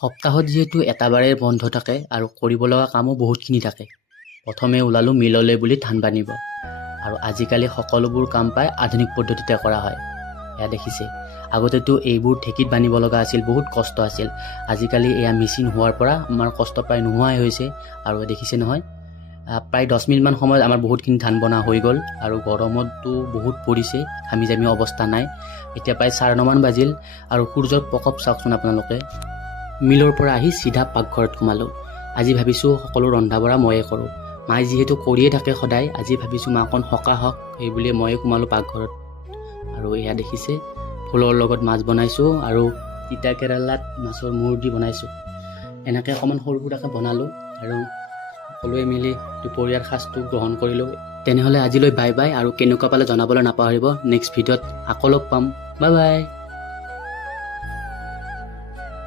সপ্তাহত যিহেতু এটাবাৰেই বন্ধ থাকে আৰু কৰিব লগা কামো বহুতখিনি থাকে। প্ৰথমে ওলালোঁ মিললৈ বুলি ধান বানিব। আৰু আজিকালি সকলোবোৰ কাম প্ৰায় আধুনিক পদ্ধতিতে কৰা হয়। এয়া দেখিছে, আগতেতো এইবোৰ ঢেঁকীত বানিব লগা আছিল, বহুত কষ্ট আছিল। আজিকালি এয়া মেচিন হোৱাৰ পৰা আমাৰ কষ্ট প্ৰায় নোহোৱাই হৈছে। আৰু দেখিছে নহয়, প্ৰায় 10 মিনিটমান সময়ত আমাৰ বহুতখিনি ধান বনা হৈ গ'ল। আৰু গৰমতো বহুত পৰিছে, ঘামি জামি অৱস্থা নাই। এতিয়া প্ৰায় 4:09 মান বাজিল আৰু সূৰ্যৰ প্ৰকোপ চাওকচোন আপোনালোকে। মিলৰ পৰা আহি চিধা পাকঘৰত সোমালোঁ। আজি ভাবিছোঁ সকলো ৰন্ধা বঢ়া ময়ে কৰোঁ। মায়ে যিহেতু কৰিয়ে থাকে সদায়, আজি ভাবিছোঁ মাকণ সকাহ হওক, সেই বুলিয়ে ময়ে সোমালোঁ পাকঘৰত। আৰু এয়া দেখিছে, ফুলৰ লগত মাছ বনাইছোঁ আৰু তিতা কেৰেলাত মাছৰ মূৰ দি বনাইছোঁ। এনেকৈ অকণমান সৰু সুৰাকৈ বনালোঁ আৰু সকলোৱে মিলি দুপৰীয়াৰ সাজটো গ্ৰহণ কৰিলোঁ। তেনেহ'লে আজিলৈ বাই বাই, আৰু কেনেকুৱা পালে জনাবলৈ নাপাহৰিব। নেক্সট ভিডিঅ'ত আকৌ লগ পাম। Bye bye.